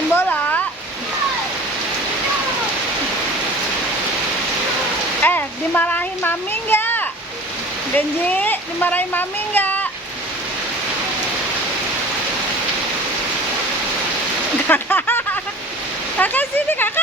Main bola. Dimarahin mami nggak? Genji, dimarahin mami nggak? Kakak sini kakak.